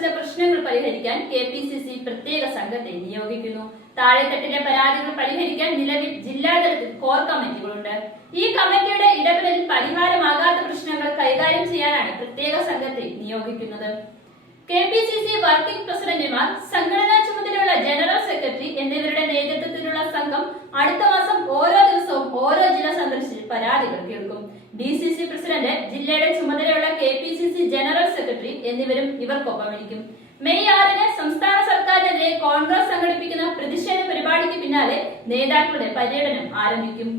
കോൺഗ്രസിലെ പ്രശ്നങ്ങൾ പരിഹരിക്കാൻ കെ പി സി സി പ്രത്യേക സംഘത്തെ നിയോഗിക്കുന്നു. താഴെത്തട്ടിലെ പരാതികൾ പരിഹരിക്കാൻ നിലവിൽ ജില്ലാതലത്തിൽ കോർ കമ്മിറ്റികളുണ്ട്. ഈ കമ്മിറ്റിയുടെ ഇടപെടലിൽ പരിഹാരമാകാത്ത പ്രശ്നങ്ങൾ കൈകാര്യം ചെയ്യാനാണ് പ്രത്യേക സംഘത്തെ നിയോഗിക്കുന്നത്. K P C C working പ്രസിഡന്റുമാർ സംഘടനാ ചുമതലയുള്ള ജനറൽ സെക്രട്ടറി എന്നിവരുടെ നേതൃത്വത്തിലുള്ള സംഘം അടുത്ത മാസം ഓരോ ദിവസവും ഓരോ ജില്ല സന്ദർശിച്ച് പരാതികൾ കേൾക്കും. ഡി സി സി പ്രസിഡന്റ് ജില്ലയുടെ ചുമതലയുള്ള K P C C secretary എന്നിവരും ഇവർക്കൊപ്പമിരിക്കും മെയ് ആറിന് സംസ്ഥാന സർക്കാരിനെതിരെ കോൺഗ്രസ് സംഘടിപ്പിക്കുന്ന പ്രതിഷേധ പരിപാടിക്ക് പിന്നാലെ നേതാക്കളുടെ പര്യടനം ആരംഭിക്കും.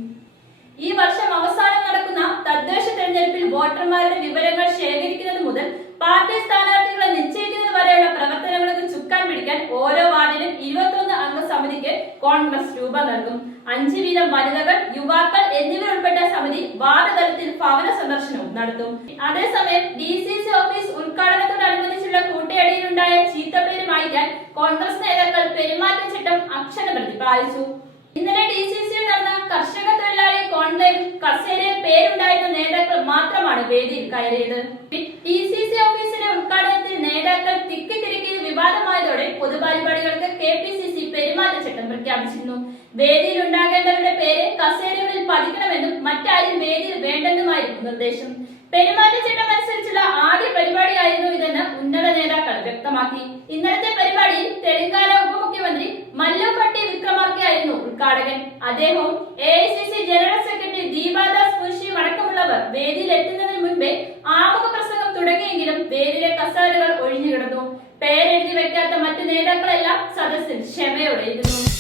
ഈ വർഷം അവസാനം നടക്കുന്ന തദ്ദേശ തെരഞ്ഞെടുപ്പിൽ വോട്ടർമാരുടെ വിവരങ്ങൾ ശേഖരിക്കുന്നത് മുതൽ പാർട്ടി സ്ഥാനാർത്ഥികളെ നിശ്ചയിക്കുന്നത് വരെയുള്ള പ്രവർത്തനങ്ങൾക്ക് ചുക്കാൻ പിടിക്കാൻ ഓരോ വാർഡിലും ഇരുപത്തൊന്ന് അംഗ സമിതിക്ക് കോൺഗ്രസ് രൂപം നൽകും. അഞ്ചു വീതം വനിതകൾ യുവാക്കൾ എന്നിവരുൾപ്പെട്ട സമിതി വാർഡ് തലത്തിൽ ഭവന സന്ദർശനവും നടത്തും. അതേസമയം ഡി സി സി ഓഫീസ് മായ്ക്കാൻ കോൺഗ്രസ് നേതാക്കൾ പെരുമാറ്റച്ചട്ടം അക്ഷരപ്രതി പാലിച്ചു. ഇന്നലെ ഡി സി സിയിൽ നടന്ന കർഷക തൊഴിലാളി കോൺക്ലേവിൽ കസേരയിൽ പേരുണ്ടായിരുന്ന നേതാക്കൾ മാത്രമാണ് വേദിയിൽ കയറിയത്. ഡി സി സി ഓഫീസിന്റെ ഉദ്ഘാടനത്തിൽ നേതാക്കൾ തിക്കി തിരക്കിയത് വിവാദമായതോടെ പൊതുപരിപാടികൾക്ക് കെ പി സി സി പെരുമാറ്റച്ചട്ടം പ്രഖ്യാപിച്ചിരുന്നു. വേദിയിൽ ഉണ്ടാകേണ്ടവരുടെ പേര് കസേരകളിൽ പതിക്കണമെന്നും മറ്റാരും വേദിയിൽ വേണ്ടെന്നുമായിരുന്നു നിർദ്ദേശം. പെരുമാറ്റച്ചട്ടം അനുസരിച്ചുള്ള ആദ്യ പരിപാടിയായിരുന്നു വ്യക്തമാക്കി. ഇന്നലത്തെ പരിപാടിയിൽ തെലങ്കാന ഉപമുഖ്യമന്ത്രി മല്ലപ്പട്ടി ആയിരുന്നു ഉദ്ഘാടകൻ. അദ്ദേഹവും എ ജനറൽ സെക്രട്ടറി ദീപാദാസ് മുൻഷിയും അടക്കമുള്ളവർ വേദിയിൽ എത്തുന്നതിന് മുൻപേ ആമുഖ പ്രസംഗം തുടങ്ങിയെങ്കിലും വേദിയിലെ കസാരകൾ ഒഴിഞ്ഞുകിടന്നു. പേരെഴുതി വെക്കാത്ത മറ്റു നേതാക്കളെല്ലാം സദസ്സിൽ ക്ഷമയോടെ ഇരുന്നു.